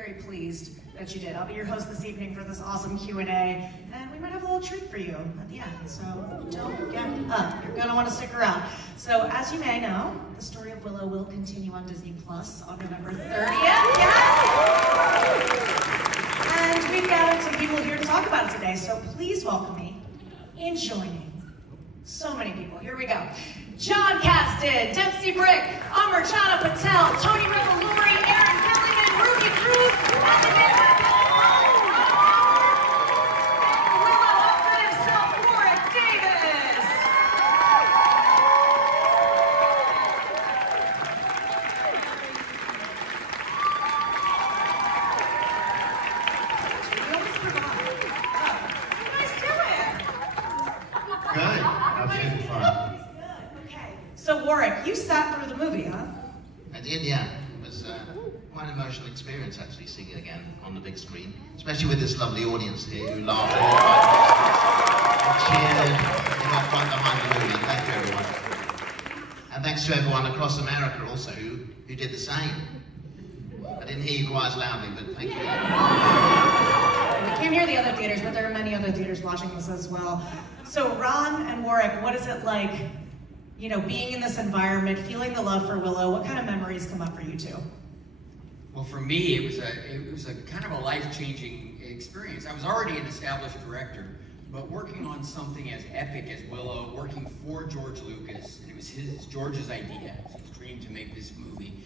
very pleased that you did. I'll be your host this evening for this awesome Q&A, and we might have a little treat for you at the end, so don't get up. You're gonna want to stick around. So, as you may know, the story of Willow will continue on Disney Plus on November 30th. Yes! And we've gathered some people here to talk about it today, so please welcome me in joining so many people. Here we go. John Kasdan, Dempsey Bryk, Amar Chadha-Patel, Tony Revolori, Erin Kellyman, Cruz, and the man Willow up for himself, Warwick Davis. We always provide. How you guys doing? Good. Absolutely fun. Okay. So Warwick, you sat through the movie, huh? I did, yeah. It was quite an emotional experience actually seeing it again on the big screen, especially with this lovely audience here who laughed and cheered and got right behind the movie. Thank you, everyone. And thanks to everyone across America also who did the same. I didn't hear you quite as loudly, but thank you. We can't hear the other theaters, but there are many other theaters watching this as well. So Ron and Warwick, what is it like, you know, being in this environment, feeling the love for Willow? What kind of memories come up for you two? Well, for me, it was a kind of a life-changing experience. I was already an established director, but working on something as epic as Willow, working for George Lucas, and it was George's idea, his dream to make this movie,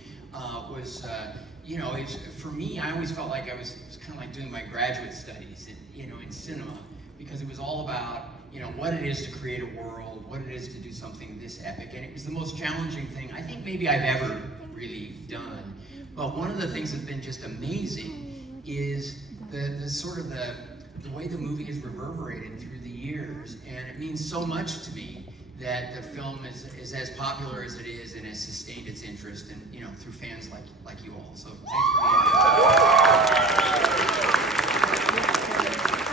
you know, for me, I always felt like it was kind of like doing my graduate studies, in cinema, because it was all about, you know, what it is to create a world, what it is to do something this epic, and it was the most challenging thing I think maybe I've ever really done. But one of the things that's been just amazing is the way the movie has reverberated through the years, and it means so much to me that the film is as popular as it is and has sustained its interest, and you know, through fans like you all. So thanks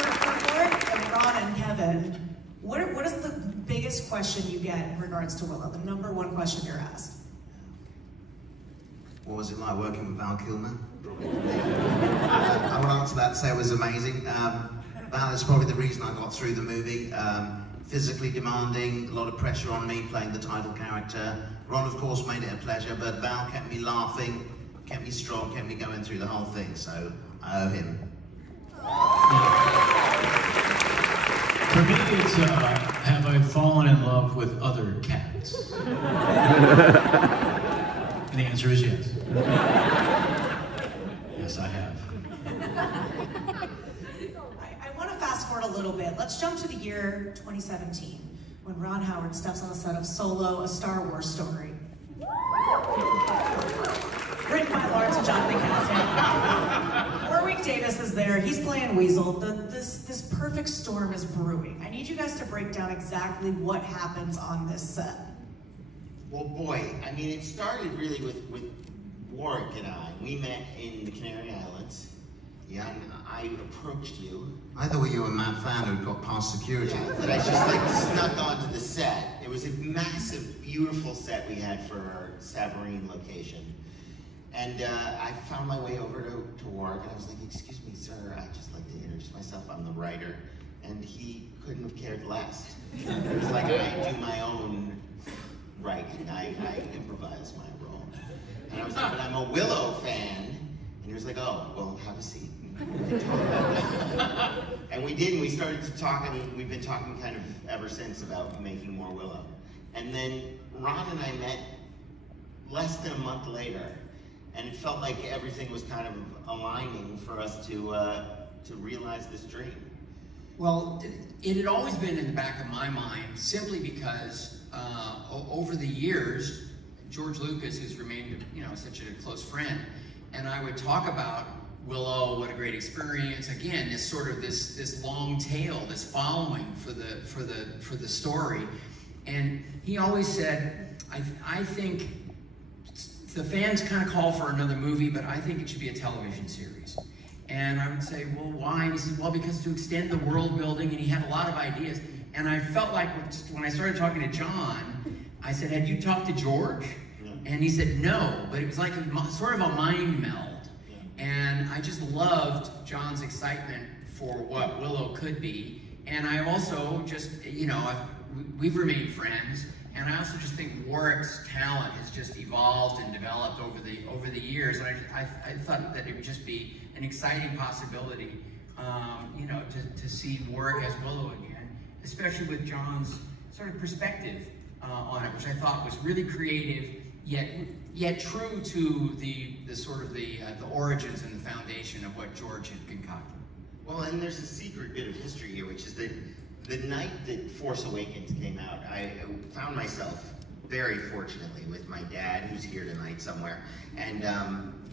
For Warwick and Ron and Kevin, what is the biggest question you get in regards to Willow? The number one question you're asked? What was it like working with Val Kilmer? I would answer that and say it was amazing. Val is probably the reason I got through the movie. Physically demanding, a lot of pressure on me playing the title character. Ron, of course, made it a pleasure, but Val kept me laughing, kept me strong, kept me going through the whole thing, so I owe him. For me, it's have I fallen in love with other cats? And the answer is yes. Yes, I have. I want to fast forward a little bit. Let's jump to the year 2017, when Ron Howard steps on the set of Solo, a Star Wars story. Written by Lawrence and Jonathan Kasdan. Warwick Davis is there. He's playing Weasel. This perfect storm is brewing. I need you guys to break down exactly what happens on this set. Well, boy, I mean, it started really with Warwick and I. We met in the Canary Islands. Yeah. And I approached you. I thought you were a mad fan who'd got past security. Yeah, that I just like snuck onto the set. It was a massive, beautiful set we had for our Savarine location. And I found my way over to Warwick, and I was like, "Excuse me, sir, I'd just like to introduce myself. I'm the writer." And he couldn't have cared less. It was like I do my own writing. I improvise my role. And I was like, "But I'm a Willow fan." And he was like, "Oh, well, have a seat. We can talk about that." And we did, and we started to talk, and we've been talking kind of ever since about making more Willow. And then Ron and I met less than a month later, and it felt like everything was kind of aligning for us to realize this dream. Well, it had always been in the back of my mind, simply because over the years, George Lucas has remained, you know, such a close friend, and I would talk about Willow, what a great experience. Again, this sort of this long tail, this following for the story, and he always said, I think the fans kind of call for another movie, but I think it should be a television series. And I would say, well, why? And he said, well, because to extend the world building, and he had a lot of ideas. And I felt like when I started talking to John, I said, had you talked to George? And he said, no, but it was like sort of a mind meld. And I just loved John's excitement for what Willow could be. And I also just, you know, we've remained friends. And I also just think Warwick's talent has just evolved and developed over the years. And I thought that it would just be an exciting possibility, you know, to see Warwick as Willow again, especially with John's sort of perspective on it, which I thought was really creative, yet true to the sort of the origins and the foundation of what George had concocted. Well, and there's a secret bit of history here, which is that the night that Force Awakens came out, I found myself, very fortunately, with my dad, who's here tonight somewhere, and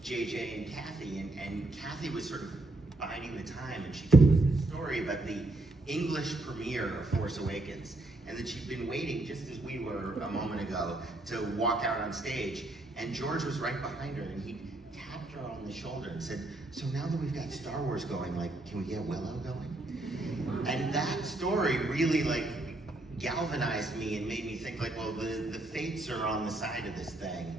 JJ and Kathy, and Kathy was sort of biding the time, and she told us this story about the English premiere of Force Awakens, and that she'd been waiting, just as we were a moment ago, to walk out on stage, and George was right behind her, and he tapped her on the shoulder and said, "So now that we've got Star Wars going, like, can we get Willow going?" And that story really, like, galvanized me and made me think, like, well, the fates are on the side of this thing.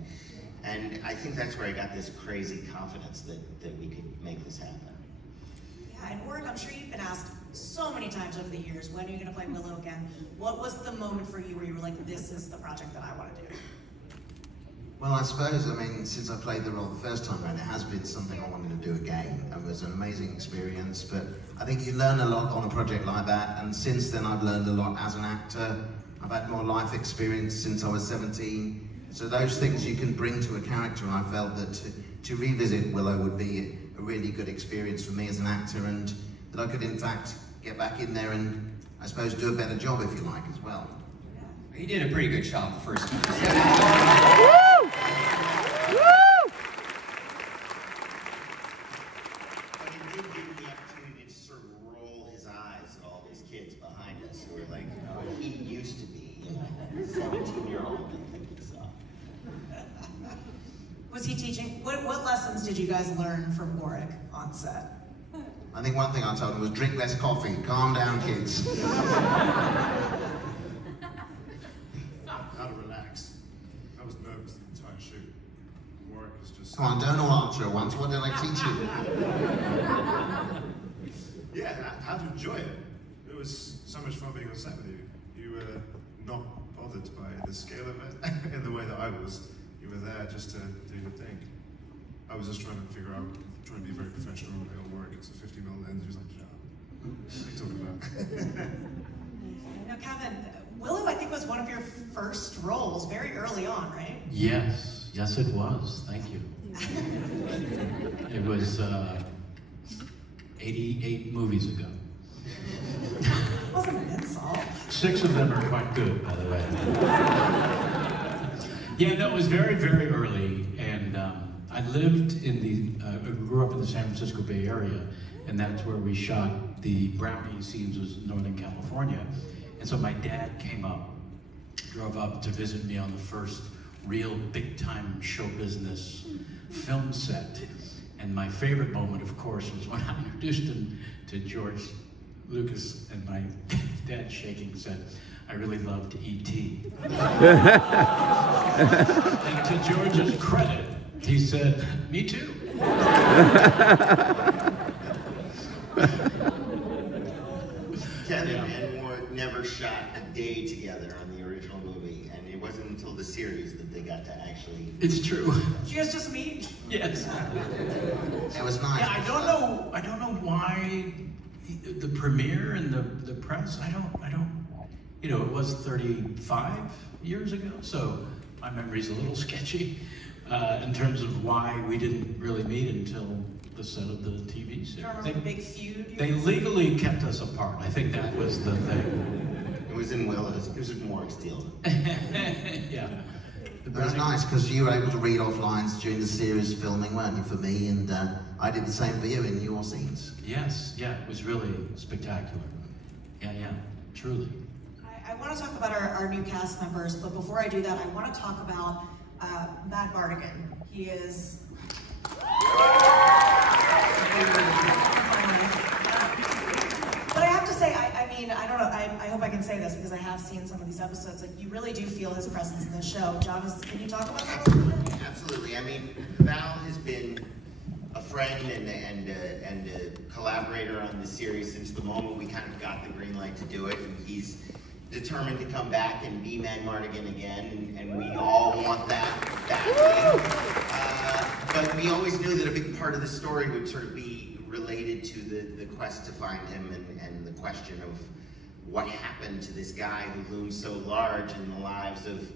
And I think that's where I got this crazy confidence that we could make this happen. Yeah, and Warwick, I'm sure you've been asked so many times over the years, when are you going to play Willow again? What was the moment for you where you were like, this is the project that I want to do? Well, I suppose, I mean, since I played the role the first time around, it has been something I wanted to do again. It was an amazing experience, but I think you learn a lot on a project like that, and since then I've learned a lot as an actor. I've had more life experience since I was 17, so those things you can bring to a character, and I felt that to revisit Willow would be a really good experience for me as an actor, and that I could in fact get back in there and, I suppose, do a better job, if you like, as well. He did a pretty good job the first time. But it did give me the opportunity to sort of roll his eyes at all these kids behind us who were like, oh, he used to be, you know, 17-year-old and think he's up. Was he teaching, what lessons did you guys learn from Warwick on set? I think one thing I told him was drink less coffee, calm down, kids. How to relax. I was nervous the entire shoot. Warwick was just... Come on, don't all answer at once. What did I teach you? Yeah, how to enjoy it. It was so much fun being on set with you. You were not bothered by the scale of it in the way that I was. You were there just to do the thing. I was just trying to figure out, trying to be very professional. Warwick, it's a 50mm lens. He was like, what are you talking about? Now, Kevin, Willow, I think, was one of your first roles very early on, right? Yes, yes it was. Thank you. It was 88 movies ago. It wasn't an insult. 6 of them are quite good, by the way. Yeah, that was very, very early, and I lived in I grew up in the San Francisco Bay Area, and that's where we shot the Brownie scenes, was Northern California. And so my dad drove up to visit me on the first real big-time show business film set. And my favorite moment, of course, was when I introduced him to George Lucas, and my dad shaking said, I really loved E.T. And to George's credit, he said, me too. Kevin and Warwick never shot a day together on the original movie, and it wasn't until the series that they got to actually... It's true. Did you guys just meet? Yes. It was nice. Yeah, I don't know why the premiere and the press, I don't, you know, it was 35 years ago, so my memory's a little sketchy in terms of why we didn't really meet until the set of the TV series. Do you remember the big feud? They legally kept us apart. I think that was the thing. It was in Willow's, it was in Warwick's deal. Yeah. It was nice because you were able to read off lines during the series filming, weren't you, for me? And I did the same for you in your scenes. Yes, yeah, it was really spectacular. Yeah, truly. I want to talk about our new cast members, but before I do that, I want to talk about Matt Bardigan. He is... But I have to say, I mean, I don't know, I hope I can say this because I have seen some of these episodes, like, you really do feel his presence in the show. John, can you talk about that a little bit? Absolutely. I mean, Val has been a friend and a collaborator on the series since the moment we kind of got the green light to do it, and he's determined to come back and be Madmartigan again, and we all want that badly. But we always knew that a big part of the story would sort of be related to the quest to find him and the question of what happened to this guy who looms so large in the lives of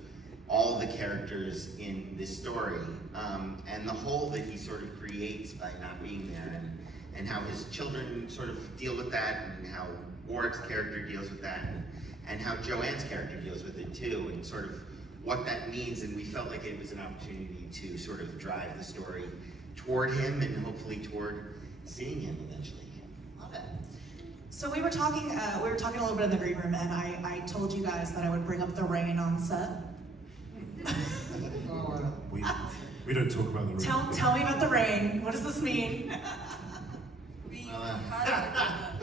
all the characters in this story, and the hole that he sort of creates by not being there, and how his children sort of deal with that, and how Warwick's character deals with that, and how Joanne's character deals with it too, and sort of what that means. And we felt like it was an opportunity to sort of drive the story toward him and hopefully toward seeing him eventually. Love it. So we were talking a little bit in the green room, and I told you guys that I would bring up the rain on set. We don't talk about the rain. Tell me about the rain. What does this mean? We had a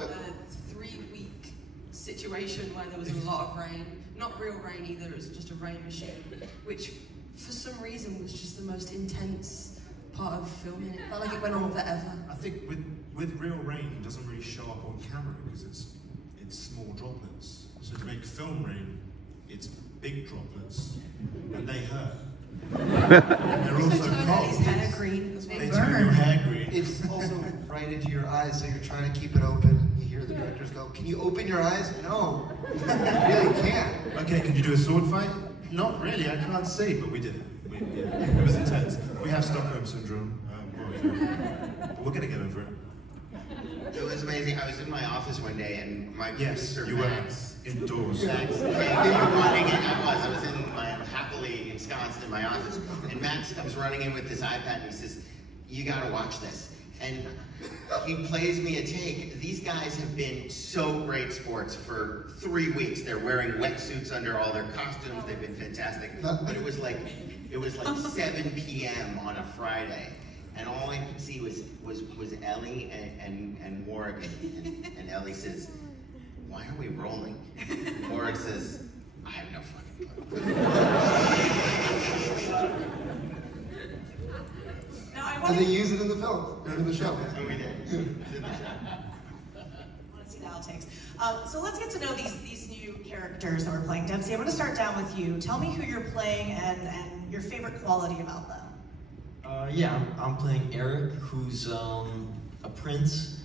3-week situation where there was a lot of rain. Not real rain either, it was just a rain machine, which for some reason was just the most intense part of filming. It felt like it went on forever. I think with real rain, it doesn't really show up on camera because it's small droplets. So to make film rain, it's big droplets, and they hurt. And they're also Turn cold. Ellie's hair green. They turn your hair green. It's also right into your eyes, so you're trying to keep it open. You hear the directors go, "Can you open your eyes?" No, you really can't. Okay, can you do a sword fight? Not really, I can't see, but we did it. It was intense. We have Stockholm Syndrome. But we're gonna get over it. It was amazing. I was in my office one day, and my Yes, producer, you were Max, indoors. Max came running in. I was in my happily ensconced in my office, and Max comes running in with this iPad, and he says, "You gotta watch this." And he plays me a take. These guys have been so great sports for 3 weeks. They're wearing wetsuits under all their costumes. They've been fantastic. But it was like 7 p.m. on a Friday, and all I could see was Ellie and Warwick, and Ellie says, "Why are we rolling?" Warwick says, "I have no fucking clue." Now I And want they to use it in the film, or in the show. And we did. see the outtakes. So let's get to know these new characters that we're playing. Dempsey, I'm going to start down with you. Tell me who you're playing and your favorite quality about them. Yeah, I'm playing Eric, who's a prince,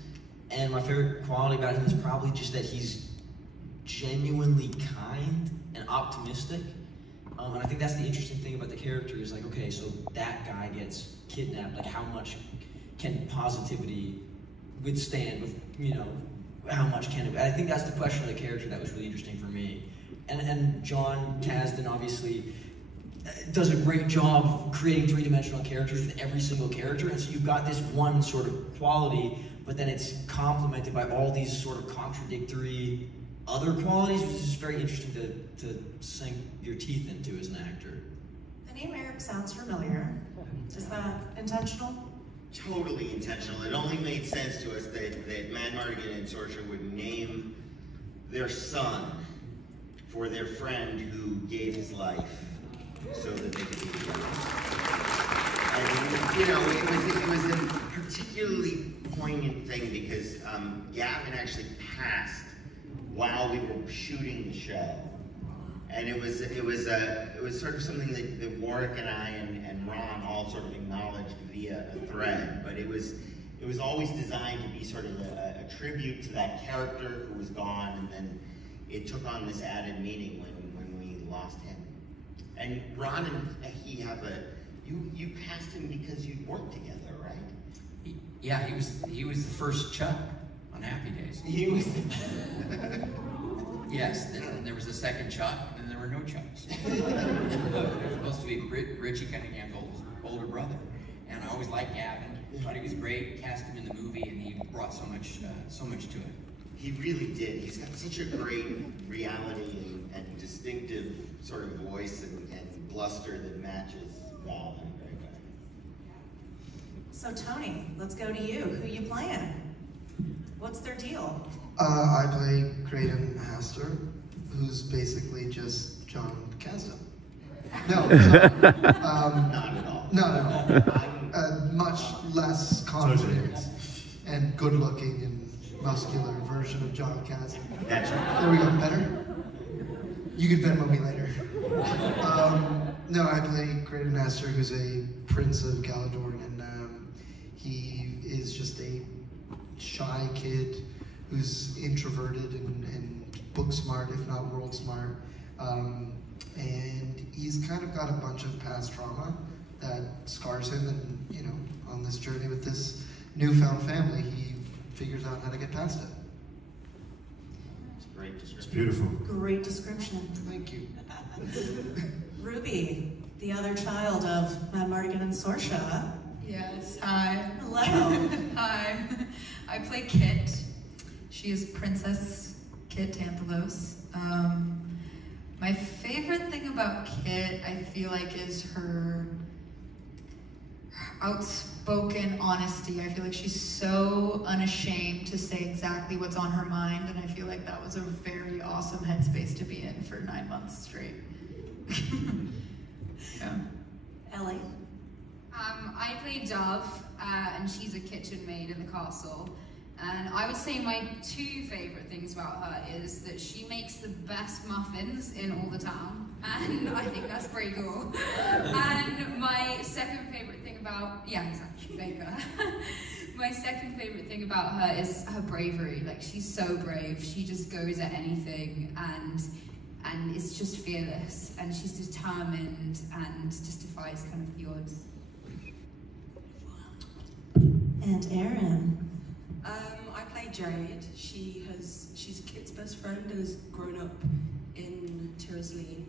and my favorite quality about him is probably just that he's genuinely kind and optimistic. And I think that's the interesting thing about the character is like, okay, so that guy gets kidnapped, like how much can positivity withstand with, you know, how much can it, I think that's the question of the character that was really interesting for me. And John Kasdan obviously does a great job creating three-dimensional characters with every single character, and so you've got this one sort of quality, but then it's complemented by all these sort of contradictory other qualities, which is very interesting to sink your teeth into as an actor. The name Eric sounds familiar. Is that intentional? Totally intentional. It only made sense to us that Madmartigan and Sorcerer would name their son for their friend who gave his life so that they could be together. And, you know, it was a particularly poignant thing because Gavin actually passed while we were shooting the show. And it was sort of something that Warwick and I and Ron all sort of acknowledged via a thread, but it was always designed to be sort of a tribute to that character who was gone, and then it took on this added meaning when we lost him. And Ron and he have you cast him because you worked together, right? Yeah, he was the first Chuck on Happy Days. He was. Yes, then there was a second Chuck, and then there were no Chucks. It was supposed to be Richie Cunningham's older brother, and I always liked Gavin. Thought he was great. Cast him in the movie, and he brought so much to it. He really did. He's got such a great reality and distinctive sort of voice and bluster that matches Val in a great way. So Tony, let's go to you. Who you playing? What's their deal? I play Creighton Haster, who's basically just John Kasdan. No, sorry. Not at all. Not at all. much less confident and good-looking and muscular version of John Kasdan. That's right. There we go. Better? You can Venmo me later. No, I play Creighton Nestor, who's a prince of Galadorn, and he is just a shy kid who's introverted and book smart, if not world smart. And he's kind of got a bunch of past trauma that scars him, and you know, on this journey with this newfound family, he figures out how to get past it. It's a great description. It's beautiful. Great description. Thank you. Ruby, the other child of Mad Mardigan and Sorsha. Yes, hi. Hello. Hi. I play Kit. She is Princess Kit Tantalos. My favorite thing about Kit, I feel like, is her outspoken honesty. I feel like she's so unashamed to say exactly what's on her mind, and I feel like that was a very awesome headspace to be in for 9 months straight. Yeah. Ellie. I play Dove, and she's a kitchen maid in the castle. And I would say my two favourite things about her is that she makes the best muffins in all the town, and I think that's pretty cool. And my second favourite thing about, yeah, exactly, Baker. My second favourite thing about her is her bravery. Like, she's so brave. She just goes at anything, and is just fearless, and she's determined and just defies kind of the odds. And Erin. I play Jade. She's Kit's best friend and has grown up in Tiraslene.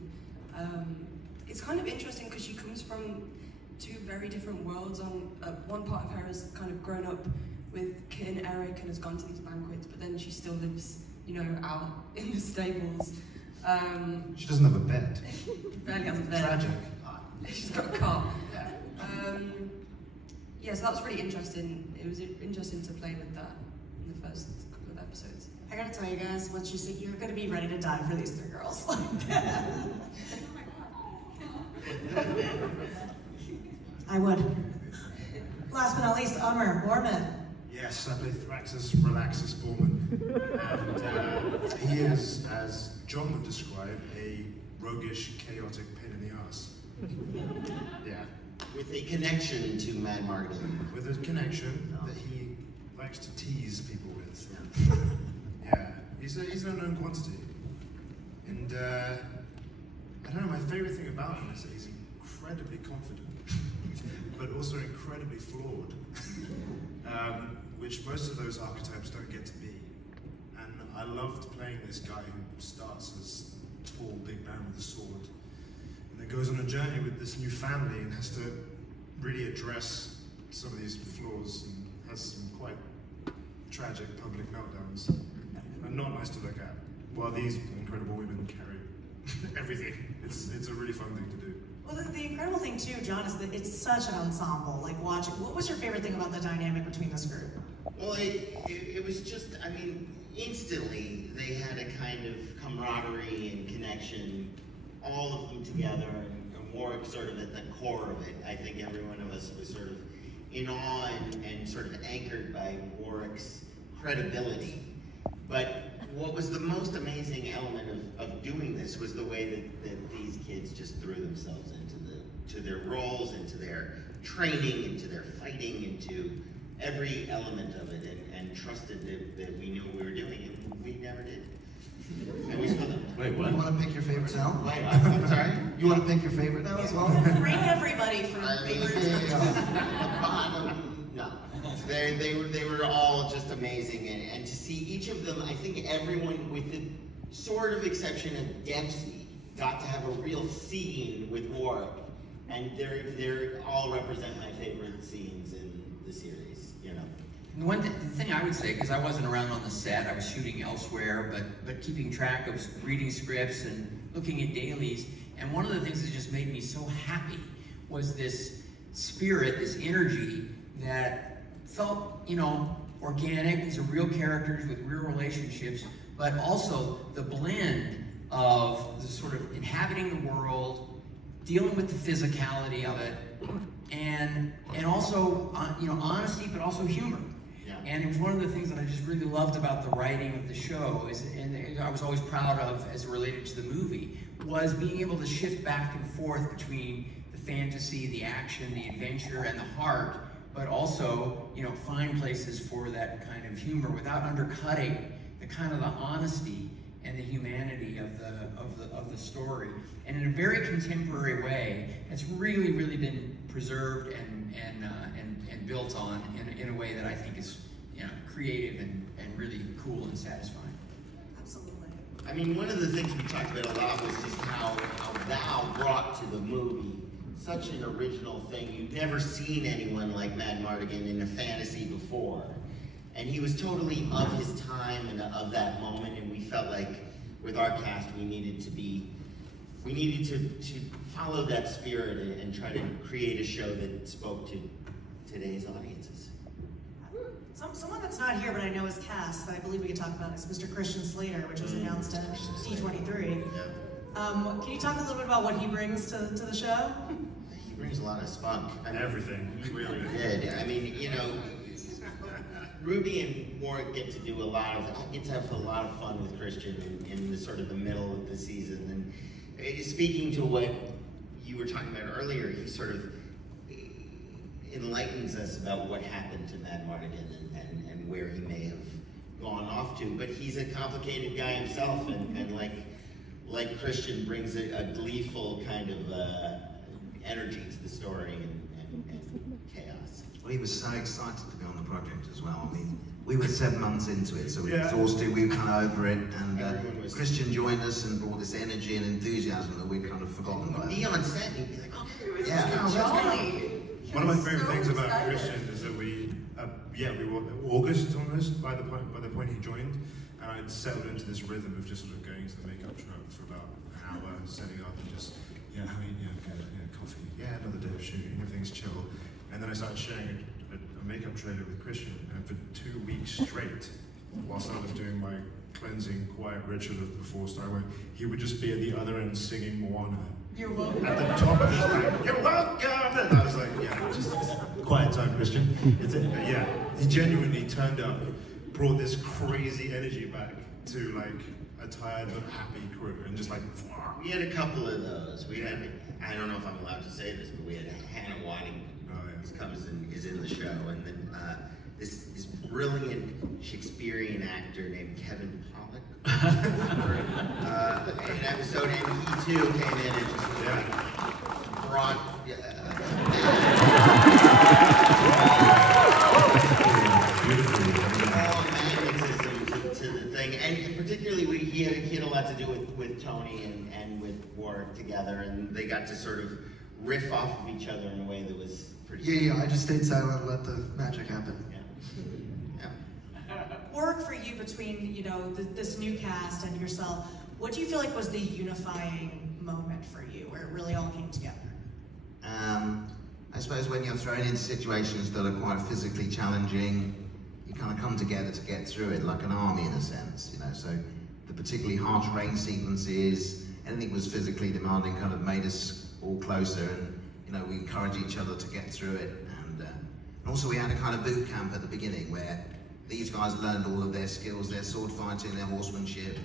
It's kind of interesting because she comes from two very different worlds. One part of her has kind of grown up with Kit and Eric and has gone to these banquets, but then she still lives, you know, out in the stables. She doesn't have a bed. Barely has a bed. Tragic. She's got a car. Yeah, so that was really interesting. It was interesting to play with that in the first couple of episodes. I gotta tell you guys, once you see, you're gonna be ready to die for these three girls. I would. Last but not least, Amar, Mormon. Yes, I play Thraxus Relaxus Borman. And he is, as John would describe, a roguish, chaotic pain in the ass. Yeah. With a connection to Mad Mardigan. With a connection that he likes to tease people with. Yeah. Yeah, he's an unknown quantity. And I don't know, my favorite thing about him is that he's incredibly confident, but also incredibly flawed, which most of those archetypes don't get to be. And I loved playing this guy who starts as a tall, big man with a sword, and then goes on a journey with this new family and has to really address some of these flaws and has some quite tragic public meltdowns and not nice to look at, while these incredible women carry everything. It's a really fun thing to do. Well, the incredible thing too, John, is that it's such an ensemble. Like, watching. What was your favorite thing about the dynamic between this group? Well, it was just, I mean, instantly they had a kind of camaraderie and connection, all of them together, and Warwick sort of at the core of it. I think every one of us was sort of in awe and sort of anchored by Warwick's credibility. But what was the most amazing element of doing this was the way that these kids just threw themselves into their roles, into their training, into their fighting, into every element of it, and trusted that we knew what we were doing, and we never did. And we split them. Wait, what? You want to pick your favorite now? Wait, I'm sorry? You want to pick your favorite now as well? Rank everybody for favorites. No. They were all just amazing, and to see each of them, I think everyone, with the sort of exception of Dempsey, got to have a real scene with Warwick, and they're all represent my favorite scenes in the series, you know. The thing I would say, because I wasn't around on the set, I was shooting elsewhere, but keeping track of reading scripts and looking at dailies, and one of the things that just made me so happy was this spirit, this energy that felt, you know, organic. These are real characters with real relationships, but also the blend of the sort of inhabiting the world, dealing with the physicality of it, and also honesty, but also humor. And it was one of the things that I just really loved about the writing of the show, and I was always proud of as it related to the movie, was being able to shift back and forth between the fantasy, the action, the adventure, and the heart, but also, find places for that kind of humor without undercutting the kind of the honesty and the humanity of the story, and in a very contemporary way, it's really, really been preserved and built on in a way that I think is creative and really cool and satisfying. Absolutely. I mean, one of the things we talked about a lot was just how Val brought to the movie such an original thing. You'd never seen anyone like Mad Mardigan in a fantasy before. And he was totally of his time and of that moment, and we felt like with our cast we needed to follow that spirit and try to create a show that spoke to today's audiences. Someone that's not here, but I know is cast, that I believe we could talk about, is Mr. Christian Slater, which was announced at D23. Can you talk a little bit about what he brings to the show? He brings a lot of spunk. And everything. He really did. I mean, Ruby and Warwick get to do I get to have a lot of fun with Christian in the sort of the middle of the season. And speaking to what you were talking about earlier, he sort of enlightens us about what happened to Mad Mardigan and where he may have gone off to. But he's a complicated guy himself, and like Christian brings a gleeful kind of energy to the story and chaos. Well, he was so excited to be on the project as well. I mean, we were 7 months into it, so we were exhausted, we were kind of over it, and Christian joined us and brought this energy and enthusiasm that we'd kind of forgotten about. Be on set and he'd be like, okay, let's go. One of my favorite things about Christian is that we were August almost by the point he joined, and I'd settled into this rhythm of just sort of going to the makeup truck for about an hour, setting up and just having coffee, another day of shooting, everything's chill, and then I started sharing a makeup trailer with Christian, and for 2 weeks straight, whilst I was doing my cleansing quiet ritual of before Star Wars, he would just be at the other end singing Moana. You're welcome. At the top of his line, you're welcome! And I was like, just quiet time, Christian. It's it. But he genuinely turned up, brought this crazy energy back to like a tired but happy crew, and just like, we had a couple of those. We had, I don't know if I'm allowed to say this, but we had Hannah Waddington, who is in the show, and then this brilliant Shakespearean actor named Kevin Pollak. An episode, and he too came in and just brought magnetism to the thing, and particularly he had a lot to do with Tony and with Warwick together, and they got to sort of riff off of each other in a way that was pretty. I just stayed silent and let the magic happen. Warwick, for you, between this new cast and yourself, what do you feel like was the unifying moment for you, where it really all came together? I suppose when you're thrown into situations that are quite physically challenging, you kind of come together to get through it, like an army in a sense, So the particularly harsh rain sequences, anything that was physically demanding, kind of made us all closer, and we encourage each other to get through it. And also we had a kind of boot camp at the beginning where these guys learned all of their skills, their sword fighting, their horsemanship.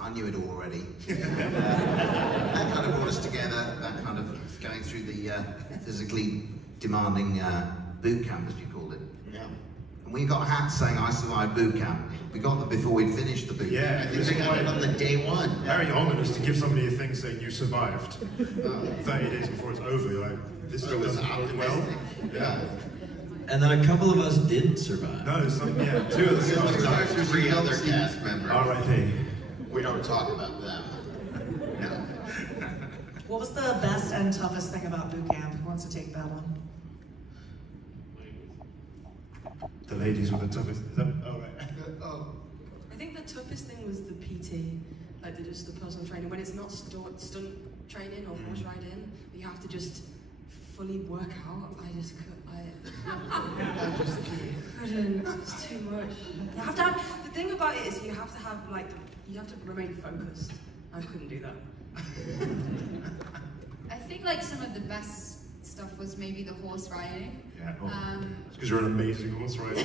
I knew it all already. That kind of brought us together, that kind of going through the physically demanding boot camp, as you called it. And we got hats saying, "I survived boot camp." We got them before we'd finished the boot camp. I think they got it on the day one. Very ominous to give somebody a thing saying you survived 30 days before it's over. You're like, this is well. And then a couple of us didn't survive. No, two of the 3 other cast members. R.I.P. We don't talk about them. No. What was the best and toughest thing about boot camp? Who wants to take that one? The ladies were the toughest. I think the toughest thing was the PT, like the personal training. When it's not stunt training or horse riding, you have to just fully work out. I just couldn't. It's too much. You have to have, the thing about it is you have to have you have to remain focused. I couldn't do that. I think some of the best stuff was maybe the horse riding. Yeah, because you're an amazing horse rider.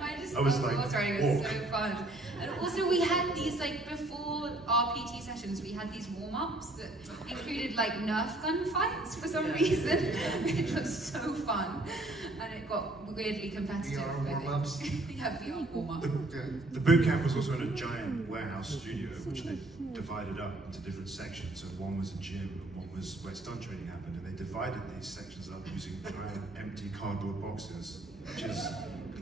I was like, horse riding was so fun. And also we had these, like, before our PT sessions, we had these warm-ups that included, like, Nerf gun fights for some reason, which was so fun. And it got weirdly competitive. VR warm-ups? Yeah, VR warm-up. The boot camp was also in a giant warehouse studio, which they divided up into different sections. So one was a gym, and one was where stunt training happened, and they divided these sections up using giant empty cardboard boxes, which is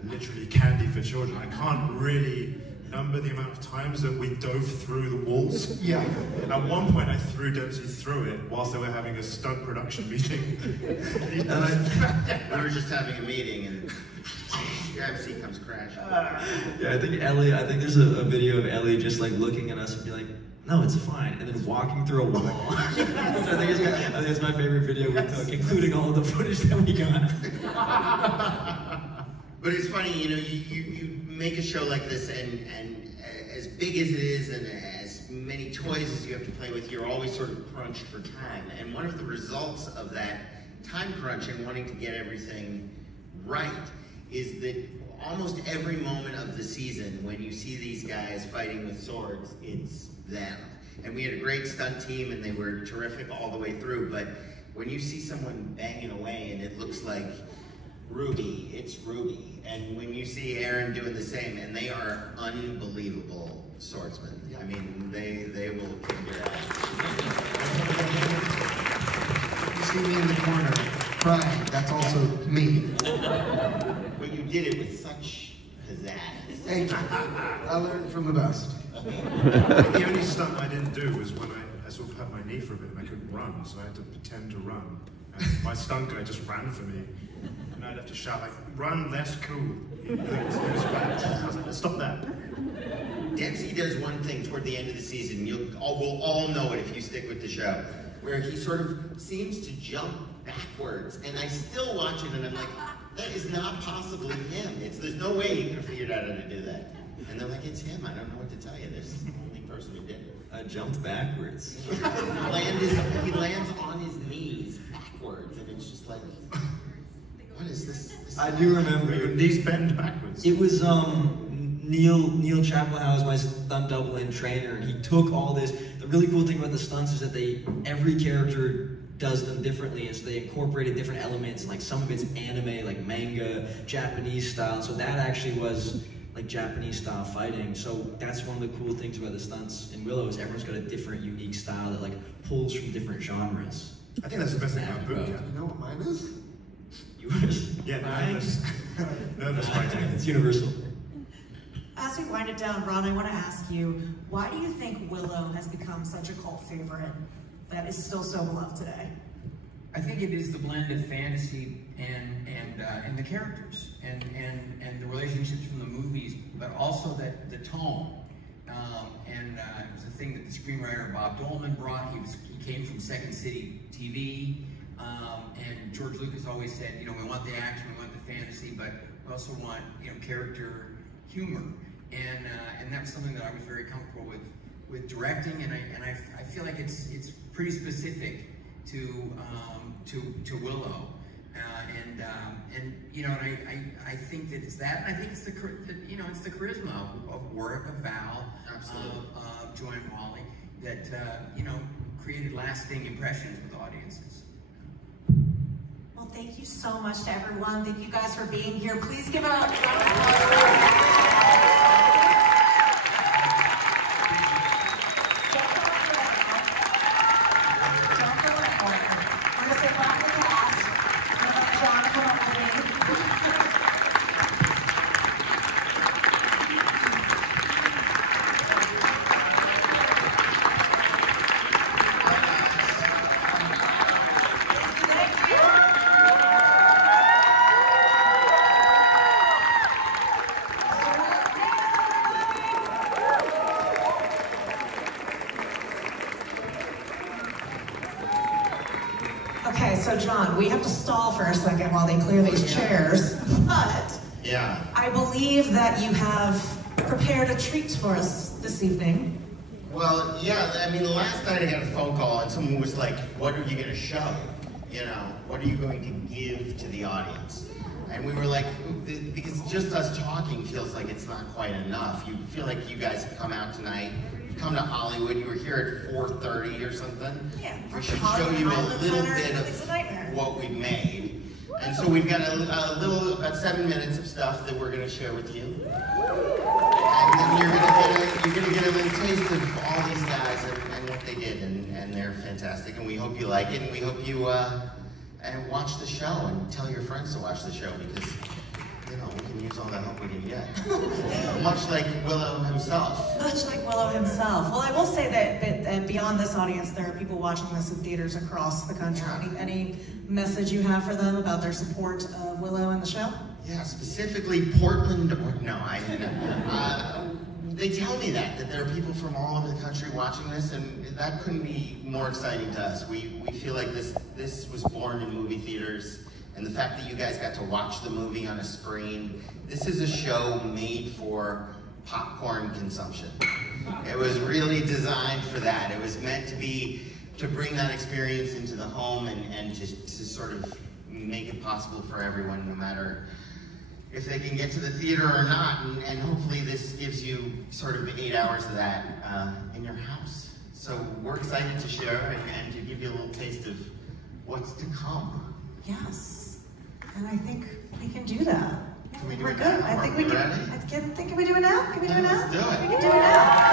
literally candy for children. I can't really number the amount of times that we dove through the walls. Yeah. At one point, I threw Dempsey through it whilst they were having a stunt production meeting. We were just having a meeting, and Dempsey comes crashing. Yeah, I think there's a video of Ellie just like looking at us and be like, no, it's fine, and then walking through a wall. So I think it's my favorite video we took, including all of the footage that we got. But it's funny, you know, you make a show like this, and as big as it is, and as many toys as you have to play with, you're always sort of crunched for time. And one of the results of that time crunch and wanting to get everything right is that almost every moment of the season, when you see these guys fighting with swords, it's them. And we had a great stunt team, and they were terrific all the way through, but when you see someone banging away and it looks like Ruby, it's Ruby. And when you see Erin doing the same, and they are unbelievable swordsmen. I mean, they will kick your ass. You see me in the corner crying, that's also me. But you did it with such pizzazz. Thank you. I learned from the best. The only stunt I didn't do was when I sort of hurt my knee for a bit and I couldn't run, so I had to pretend to run. And my stunt guy just ran for me. And I'd have to shout, like, run less cool. He was bad. I was like, stop that. Dempsey does one thing toward the end of the season, we'll all know it if you stick with the show, where he sort of seems to jump backwards, and I still watch it and I'm like, that is not possibly him. There's no way he could have figured out how to do that. And they're like, it's him, I don't know what to tell you. This is the only person who did it. I jumped backwards. He lands on his knees backwards, and it's just like, what is this? I do remember. Your knees bend backwards. It was Neil Chapel was my stunt double and trainer, and he took all this. The really cool thing about the stunts is that every character does them differently, and so they incorporated different elements. Like some of it's anime, like manga, Japanese style. So that actually was like Japanese style fighting. So that's one of the cool things about the stunts in Willow is everyone's got a different, unique style that like pulls from different genres. I think that's the best thing about boot camp. You know what mine is? Yours? Yeah, nervous. Nervous fighting. It's universal. As we wind it down, Ron, I want to ask you, why do you think Willow has become such a cult favorite that is still so beloved today? I think it is the blend of fantasy and the characters and the relationships from the movies, but also the tone. It was a thing that the screenwriter Bob Dolman brought. He came from Second City TV, and George Lucas always said, you know, we want the action, we want the fantasy, but we also want, you know, character humor. And that was something that I was very comfortable with directing, and I feel like it's pretty specific to Willow, and you know, and I think that it's that, and I think it's the charisma of Warwick, of Val, of Joy and Molly that you know, created lasting impressions with audiences. Well, thank you so much to everyone. Thank you guys for being here. Please give it up. Okay, so John, we have to stall for a second while they clear these chairs, but yeah, I believe that you have prepared a treat for us this evening. Well, yeah, I mean, last night I got a phone call and someone was like, what are you going to show? You know, what are you going to give to the audience? And we were like, because just us talking feels like it's not quite enough. You feel like you guys have come out tonight, you've come to Hollywood, you were here at 4:30 or something. Yeah. We should show you a little bit of what we've made. And so we've got about 7 minutes of stuff that we're going to share with you. And then you're going to get a little taste of all these guys and what they did, and they're fantastic. And we hope you like it, and we hope you and watch the show and tell your friends to watch the show, because you know we can use all the help we can get. Much like Willow himself. Much like Willow himself. Well, I will say that beyond this audience, there are people watching this in theaters across the country. Any message you have for them about their support of Willow and the show? Yeah, specifically Portland. They tell me that there are people from all over the country watching this, and that couldn't be more exciting to us. We feel like this was born in movie theaters, and the fact that you guys got to watch the movie on a screen, this is a show made for popcorn consumption. It was really designed for that. It was meant to bring that experience into the home and to sort of make it possible for everyone, no matter if they can get to the theater or not, and hopefully this gives you sort of 8 hours of that in your house. So we're excited to share and to give you a little taste of what's to come. Yes, and I think we can do that. Can we do We're it good. now? I think we can. Can we do it now? Can we do it now? Let's do it. We can do it now.